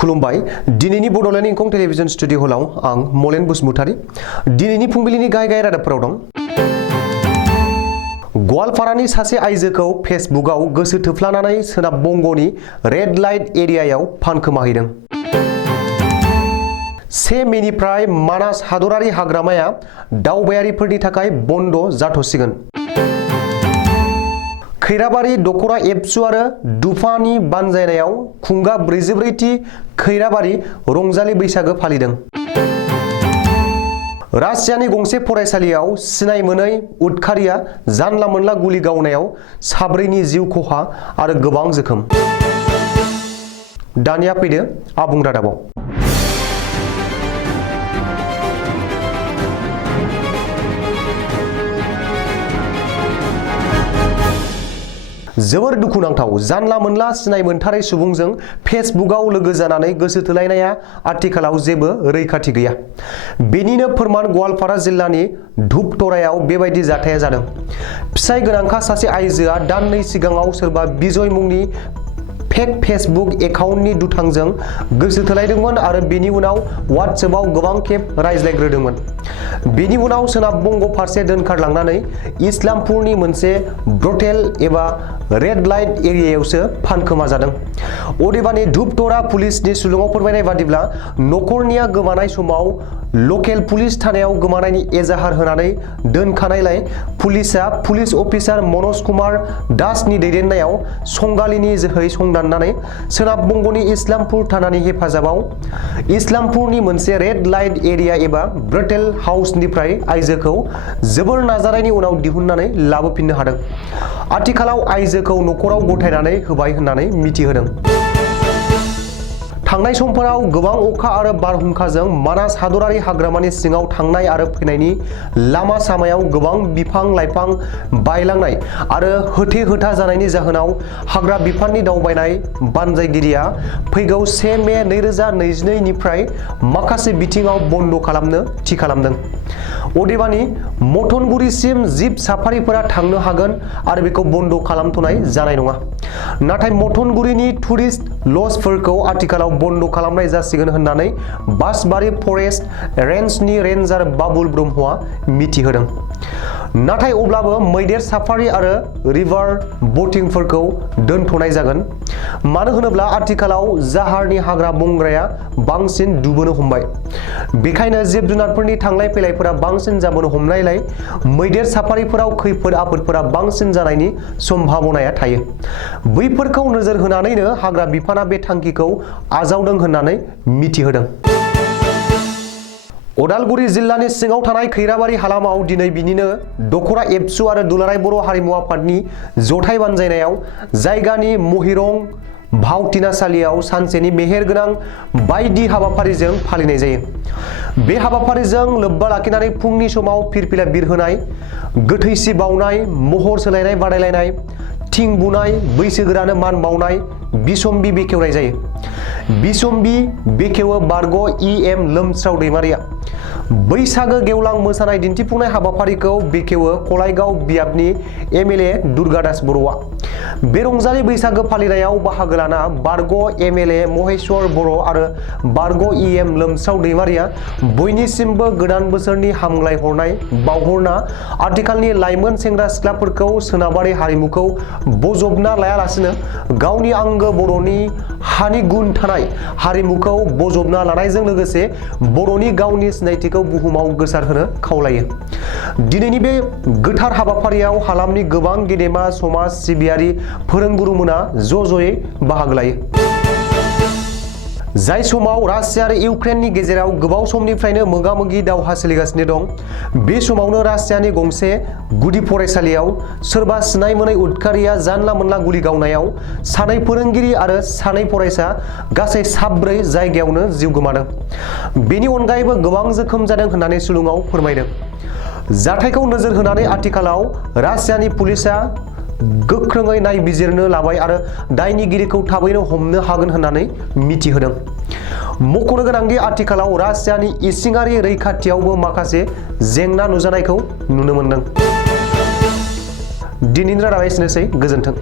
खुलुमबाय दिनैनि Bodoland इंखं television studio हलाव आं मलेन बसुमतारी दिनैनि फुंबिलिनि गाहाय रादाबफोराव दं। गवालपारानि सासे आइजोखौ फेसबुकआव गोसो थोफ्लानानै सोनाब बंगनि रेड लाइट एरियायाव फानखोमाहैदों। 1 मेनिफ्राय मानास हादरारि हाग्रामाया दावबायारिफोरनि थाखाय बन्द जाथ'सिगोन। खैराबारि दखरा एबसु आरो दुफानि बानजायनायाव खुंगा 44थि खैराबारि रंजालि बैसागो फालिदों। रासियानि गंसे फरायसालियाव सिनाय मोनै उदखारिया जानला मोनला गुलि गावनायाव 4नि जिउ खहा आरो गोबां जोखोम। दानिया फैदो आबुं रादाबाव। जोबोर दुखुनांथाव जानला मोनला सिनाय मोनथारै सुबुंजों फेसबुकआव लोगो जानानै गोसो थोलायनाया आथिखालाव जेबो रैखाथि गैया। बेनिनो फोरमान गवालपारा जिल्लानि धुपतरायाव बेबायदि जाथाया जादों। फिसाय गोनांखा सासे आइजोआ दाननै सिगाङाव सोरबा बिजय मुंनि फेक फेसबुक एकाउन्टनि दुथांजों गोसो थोलायदोंमोन आरो बेनि उनाव वाट्सएपआव गोबां खेब रायज्लायग्रोदोंमन। बेनि उनाव सोनाब बंग फारसे दोनखारलांनानै इस्लामपुरनि मोनसे ब्रटेल एबा रेड लाइट एरियायावसो फानखोमा जादों। अदेबानि धुपतरा पुलिसनि सुलुङाव फोरमायनाय बादिब्ला नखरनिया गोमानाय समाव लकेल पुलिस थानायाव गोमानायनि एजाहार होनानै दोनखानायलाय पुलिसआ पुलिस अफिसार मनज कुमार दासनि दैदेननायाव संगालिनि जोहै संदाननानै सोनाब बंगनि इस्लामपुर थानानि हेफाजाबाव इस्लामपुरनि मोनसे रेड लाइट एरिया एबा ब्रटेल हाउसनिफ्राय आइजोखौ जोबोर नाजानायनि उनाव दिहुननानै लाबोफिननो हादों। आथिखालाव आइजोखौ नखराव गथायनानै होबाय होननानै मिथिहोदों। थांनाय समफोराव गोबां अखा आरो बारहुंखाजों मानास हादरारि हाग्रामानि सिङाव थांनाय आरो फैनायनि लामा सामायाव गोबां बिफां लाइफां बायलांनाय आरो होथे होथा जानायनि जाहोनाव हाग्रा बिफाननि दावबायनाय बानजायगिरिया फैगौ 1 मे 2022 निफ्राय माखासे बिथिङाव बन्द खालामनो थि खालामदों। अदेबानि मथनगुरिसिम जिब साफारिफोरा थांनो हागोन आरो बेखौ बन्द खालामथ'नाय जानाय नङा। नाथाय मथनगुरिनि टुरिस्ट लजफोरखौ आथिखालाव बन्द खालामनाय जासिगोन होननानै बासबारि फरेस्ट रेन्जनि रेन्जार बाबुल ब्रह्मआ मिथिहोदों। नाथाय अब्लाबो मैदेर साफारि आरो रिभार बोटिंफोरखौ दोनथ'नाय जागोन। मानो होनोब्ला आथिखालाव जाहारनि हाग्रा बंग्राया बांसिन दुबोनो हमबाय। बेखायनो जिब जुनारफोरनि थांलाय फैलायफोरा बांसिन जाबोनो हमनायलाय मैदेर साफारिफोराव खैफोद आफोदफोरा बांसिन जानायनि सम्भावनाया थायो। बैफोरखौ नोजोर होनानैनो हाग्रा बिफाना बे थांखिखौ आजावदों होननानै मिथिहोदों। उदालगुरि जिल्लानि सिङाव थानाय खैराबारि हालामाव दिनै बिनिनो दखरा एबसु आरो दुलाराय बर' हारिमु आफादनि जथाय बानजायनायाव जायगानि महिरं भावथिनासालियाव सानसेनि मेहेरगोनां बायदि हाबाफारिजों फालिनाय जायो। बे हाबाफारिजों लोब्बा लाखिनानै फुंनि समाव फिरफिला बिरहोनाय, गोथैसि बावनाय, महर सोलायनाय बादायलायनाय, थिं बुनाय, बैसोगोरानो मान बावनाय, बिसम्बि बेखेवनाय जायो। बिसम्बि बेखेवो बारग' EM लोमस्राव दैमारिया। बैसागो गेवलां मोसानाय दिन्थिफुंनाय हाबाफारिखौ बेखेवो कलायगाव बियाबनि MLA दुर्गादास बर'आ। बे रंजालि बैसागो फालिनायाव बाहागो लाना बारग' MLA महेश्वर बर' आरो बारग' EM लोमस्राव दैमारिया बयनिसिमबो गोदान बोसोरनि हामग्लाय हरनाय बावहरना आथिखालनि लाइमोन सेंग्रा सिख्लाफोरखौ सोनाबारि हारिमुखौ बजबना लायालासिनो गावनि आंगो बर'नि हानि गुन थानाय हारिमुखौ बजबना लानायजों लोगोसे बर'नि गावनि सिनायथिखौ बुहुमाव गोसारहोनो खावलायो। दिनैनि बे गोथार हाबाफारियाव हालामनि गोबां गेदेमा समाज सिबियारि फोरोंगुरुमोना ज'ज'यै बाहागो लायो। जाय समाव रासिया आरो इउक्रेननि गेजेराव गोबाव समनिफ्रायनो मोगा-मोगि दावहा सोलिगासिनो दं, बे समावनो रासियानि गंसे गुदि फरायसालियाव सोरबा सिनाय मोनै उदखारिया जानला मोनला गुलि गावनायाव 2 फोरोंगिरि आरो 2 फरायसा गासै 4 जायगायावनो जिउ गोमादों। बेनि अनगायैबो गोबां जोखोम जादों होननानै सुलुङाव फोरमायदों। जाथायखौ नोजोर होनानै आथिखालाव रासियानि पुलिसआ गोख्रोङै नायबिजिरनो लाबाय आरो दायनिगिरिखौ थाबैनो हमनो हागोन होननानै मिथिहोदों। मख'नो गोनांदि आथिखालाव रासियानि इसिङारि रैखाथियावबो माखासे जेंना नुजानायखौ नुनो मोनदों। दिनैनि रादाबा एसेनोसै, गोजोन्थों।